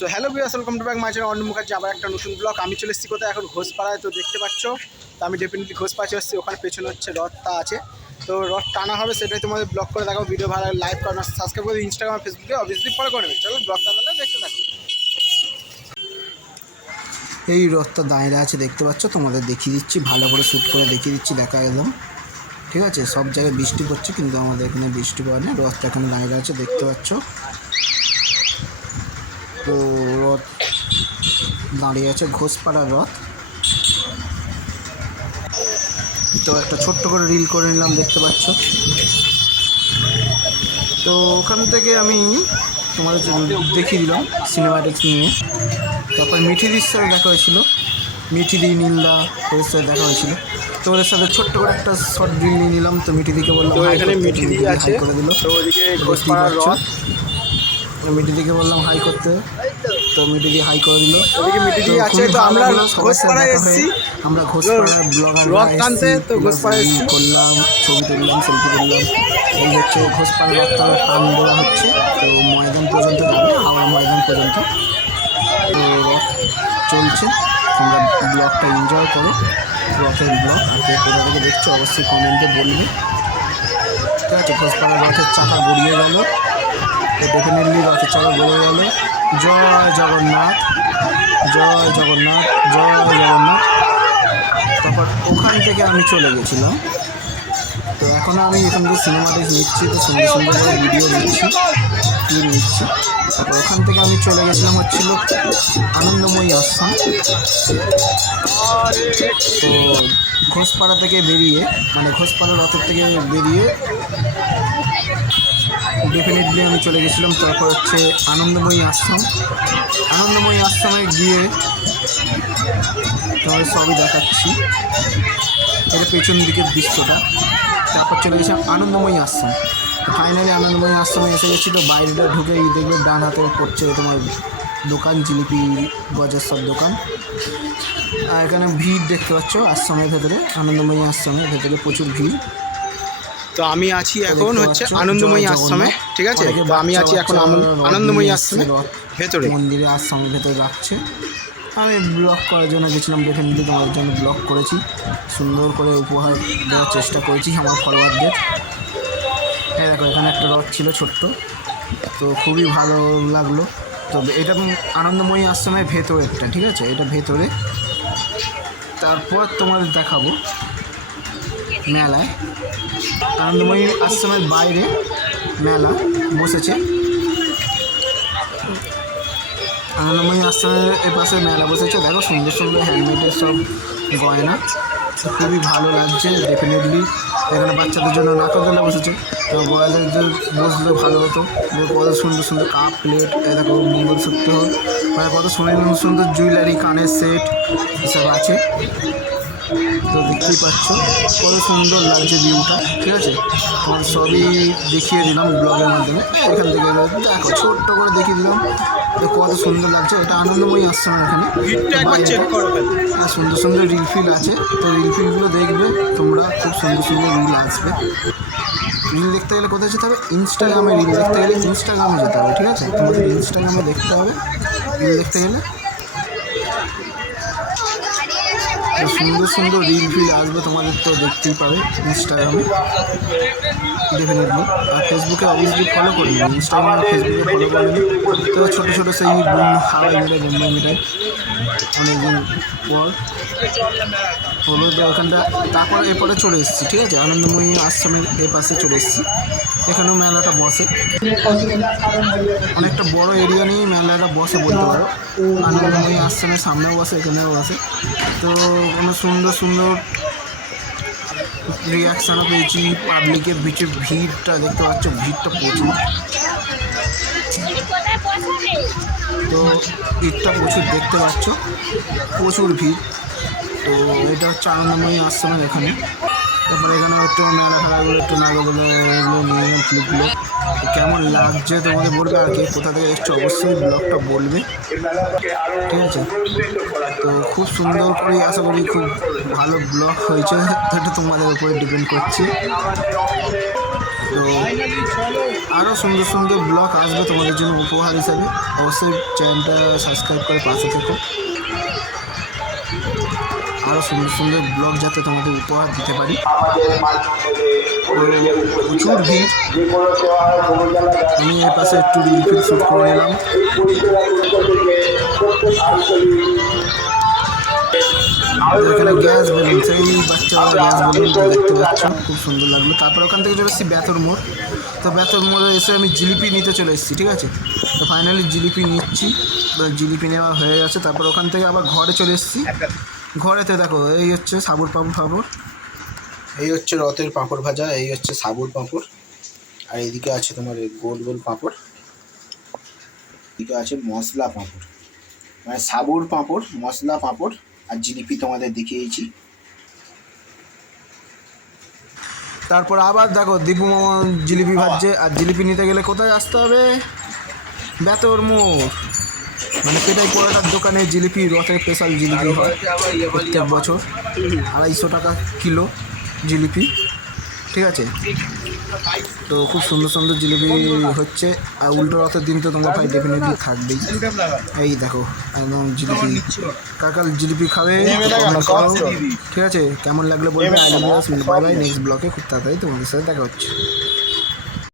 So hello viewers, welcome to back my channel অন্য মুখার্জি। আবার একটা নতুন ব্লগ। আমি চলে এসেছি কোথায়, এখন ঘোষপাড়ায়। তো দেখতে পাচ্ছ, তো আমি ডেফিনেটলি ঘোষপাড়া এসেছি। ওখানে পেছনে হচ্ছে রথটা আছে, তো রথ টানা হবে, সেটাই তোমাদের ব্লগ করে দেখাবো। ভিডিও ভালো লাইক করো, সাবস্ক্রাইব করে ইনস্টাগ্রাম ফেসবুকে অবভিয়াসলি ফলো করে নেবে। চলো ব্লগটা তাহলে দেখতে থাকো। এই রথটা দাঁড়িয়ে আছে দেখতে পাচ্ছ, তোমাদের দেখিয়ে দিচ্ছি, ভালো করে শ্যুট করে দেখিয়ে দিচ্ছি, দেখা একদম ঠিক আছে। সব জায়গায় বৃষ্টি পড়ছে কিন্তু আমাদের এখানে বৃষ্টি পড়ে না। রথটা এখানে দাঁড়িয়ে আছে দেখতে পাচ্ছ। তো রথ দাঁড়িয়ে আছে, ঘোষপাড়ার রথ। তো একটা ছোট্ট করে রিল করে নিলাম দেখতে পাচ্ছ। তো ওখান থেকে আমি তোমাদের দেখিয়ে দিলাম সিনেমাটিক্স নিয়ে। তারপর মিঠিদির সাথে দেখা হয়েছিল, মিঠিদি নীলদা ওদের সাথে দেখা হয়েছিল। তো ওদের সাথে ছোট্ট করে একটা শর্ট রিল নিয়ে নিলাম। তো মিঠিদিকে বললাম তো হাই এখানে করতে, মিঠিদি আছে, হাই করে দিল। তো ওইদিকে ঘোষপাড়ার রথ। মিঠিদিকে বললাম হাই করতে, তো মিঠিদি হাই করে দিল। ওইদিকে মিঠিদি আছে। তো আমরা ঘোষপাড়ায় এসেছি, আমরা ঘোষপাড়ার ব্লগার রথ টানতে। তো ঘোষপাড়ায় এসেছি, করলাম, ছবি তুললাম, সেলফি তুললাম। এই হচ্ছে ঘোষপাড়ার রথটা টান দেওয়া হচ্ছে। তো ময়দান পর্যন্ত যাবে, হাওড়া ময়দান পর্যন্ত। তো রথ চলছে, তোমরা ব্লগটা এনজয় করো। রথের ব্লগ আর কে কোথা থেকে দেখছো অবশ্যই কমেন্টে বলবে, ঠিক আছে। ঘোষপাড়ার রথের চাকা গড়িয়ে গেল, তো ডেফিনেটলি রথের চাকা গড়িয়ে গেল। জয় জগন্নাথ, জয় জগন্নাথ, জয় জগন্নাথ। তারপর ওখান থেকে আমি চলে গেছিলাম। তো এখনও আমি এখান থেকে সিনেমাটিক্স নিচ্ছি, তো সুন্দর সুন্দর করে ভিডিও নিচ্ছি, ক্লিপ নিচ্ছি। তারপর ওখান থেকে আমি চলে গেছিলাম হচ্ছিল আনন্দময়ী আশ্রম। তো ঘোষপাড়া থেকে বেরিয়ে, মানে ঘোষপাড়া রথের থেকে বেরিয়ে ডেফিনেটলি আমি চলে গেছিলাম। তারপর হচ্ছে আনন্দময়ী আশ্রম। আনন্দময়ী আশ্রমে গিয়ে তোমাদের সবই দেখাচ্ছি, এটা পেছন দিকের দৃশ্যটা। তারপর চলে গেছিলাম আনন্দময়ী আশ্রম। ফাইনালি আনন্দময়ী আশ্রমে এসে গেছি। তো বাইরেটা ঢুকেই দেখবে ডান হাতে পড়ছে তোমার দোকান, জিলিপি গজার সব দোকান। আর এখানে ভিড় দেখতে পাচ্ছ আশ্রমের ভেতরে, আনন্দময়ী আশ্রমের ভেতরে প্রচুর ভিড়। তো আমি আছি এখন হচ্ছে আনন্দময়ী আশ্রমে, ঠিক আছে। তো আমি আছি এখন আনন্দময়ী আশ্রমে ভেতরে, মন্দিরে আশ্রমের ভেতরে রাখছে। আমি ব্লগ করার জন্য গেছিলাম, ডেফিনেটলি তোমাদের জন্য ব্লগ করেছি, সুন্দর করে উপহার দেওয়ার চেষ্টা করেছি আমার ফলোয়ারদের। হ্যাঁ দেখো, এখানে একটা রথ ছিল ছোট্ট, তো খুবই ভালো লাগলো। তো এটা আনন্দময়ী আশ্রমের ভেতরে একটা, ঠিক আছে, এটা ভেতরে। তারপর তোমাদের দেখাবো মেলায়, আনন্দময়ী আশ্রমের বাইরে মেলা বসেছে। আনন্দময়ী আশ্রমের এপাশে মেলা বসেছে, দেখো সুন্দর সুন্দর হ্যান্ডমেডের সব গয়না, খুবই ভালো লাগছে। ডেফিনেটলি এখানে বাচ্চাদের জন্য নাকরদোলা বসেছে, তো বড়দের বসলে ভালো হতো। কত সুন্দর সুন্দর কাপ প্লেট, দেখো মঙ্গলসূত্র, মানে কত সুন্দর সুন্দর জুয়েলারি, কানের সেট এসব আছে। তো দেখতেই পাচ্ছ কত সুন্দর লাগছে ভিউটা, ঠিক আছে। তোমার সবই দেখিয়ে দিলাম ব্লগের মাধ্যমে। এখান থেকে দেখো ছোট্ট করে দেখিয়ে দিলাম যে কত সুন্দর লাগছে। এটা আনন্দময়ী আশ্রম, এখানে সুন্দর সুন্দর রিলফিল আছে। তো রিলফিলগুলো দেখবে তোমরা, খুব সুন্দর সুন্দর রিল আসবে। রিল দেখতে গেলে কোথায় যেতে হবে, ইনস্টাগ্রামে রিল দেখতে গেলে ইনস্টাগ্রামে যেতে হবে, ঠিক আছে। তোমাদের ইনস্টাগ্রামে দেখতে হবে রিল দেখতে গেলে, সুন্দর সুন্দর রিল ফিল আসবে তোমাদের, তো দেখতেই পাবে ইনস্টাগ্রামে ডেফিনেটলি। আর ফেসবুকে অবভিয়াসলি ফলো করে নিন, ইনস্টাগ্রাম আর ফেসবুকে ফলো করে নিন। তো ছোটো ছোটো সেই হাওয়াই মিঠাই, মুম্বাই মিঠাই অনেকদিন পর হলো। তো ওখানটা তারপর এরপরে চলে এসেছি, ঠিক আছে, আনন্দময়ী আশ্রমের এ পাশে চলে এসেছি। এখানেও মেলাটা বসে, অনেকটা বড় এরিয়া নিয়ে মেলাটা বসে বলতে পারো। আনন্দময়ী আশ্রমের সামনেও বসে, এখানেও বসে। তো কোনো সুন্দর সুন্দর রিয়াকশানও পেয়েছি। পাবলিকের ভিড়টা দেখতে পাচ্ছ, ভিড়টা প্রচুর। তো ভিড়টা প্রচুর দেখতে পাচ্ছ, প্রচুর ভিড়। তো এটা হচ্ছে আনন্দময়ী আশ্রমের এখানে। তারপরে এখানে একটু মেলা খেলাগুলো, একটু নাগরদোলা এগুলো নিয়ে ক্লিপগুলো কেমন লাগছে তোমাদের বলবে। আর কে কোথা থেকে এসছো অবশ্যই ব্লগটা বলবে, ঠিক আছে। তো খুব সুন্দর করে আশা করি খুব ভালো ব্লগ হয়েছে, এটা তোমাদের উপরে ডিপেন্ড করছে। তো আরও সুন্দর সুন্দর ব্লগ আসবে তোমাদের জন্য উপহার হিসাবে। অবশ্যই চ্যানেলটা সাবস্ক্রাইব করে পাশে থেকো। আরও সুন্দর সুন্দর ব্লগ যাতে তোমাদের উপহার দিতে পারি। প্রচুর ভিড়। আমি এর পাশে একটু রিলফিল শ্যুট করে নিলাম। এখানে গ্যাস বেলুন, সেই বাচ্চারা গ্যাস বেলুন দেখতে পাচ্ছ, খুব সুন্দর লাগলো। তারপর ওখান থেকে চলে এসেছি বেতর মোড়। তো বেতর মোড়ে এসে আমি জিলিপি নিতে চলে এসেছি, ঠিক আছে। তো ফাইনালি জিলিপি নিচ্ছি, জিলিপি নেওয়া হয়ে গেছে। তারপর ওখান থেকে আবার ঘরে চলে এসেছি। ঘরেতে দেখো এই হচ্ছে সাবুর পাঁপড়, এই হচ্ছে রথের পাঁপড় ভাজা, এই হচ্ছে সাবুর পাঁপড়, আর এইদিকে আছে তোমার গোল গোল পাঁপড়, এদিকে আছে মশলা পাঁপড়, মানে সাবুর পাঁপড়, মশলা পাঁপড় আর জিলিপি তোমাদের দেখিয়েছি। তারপর আবার দেখো দীপু মামা জিলিপি ভাজছে। আর জিলিপি নিতে গেলে কোথায় আসতে হবে? বেতর মোড়, মানে পেটাই পরোটার দোকানে জিলিপি, রথের স্পেশাল জিলিপি হয় প্রত্যেক বছর। 250 টাকা কিলো জিলিপি, ঠিক আছে। তো খুব সুন্দর সুন্দর জিলিপি হচ্ছে। আর উল্টো রথের দিন তো তোমরা ভাই ডেফিনেটলি থাকবেই। এই দেখো একদম জিলিপি, কাকাল জিলিপি খাবে, ঠিক আছে। কেমন লাগলো বলবে। I love you, bye bye. Next ব্লগে খুব তাড়াতাড়ি তোমাদের সাথে দেখা হচ্ছে।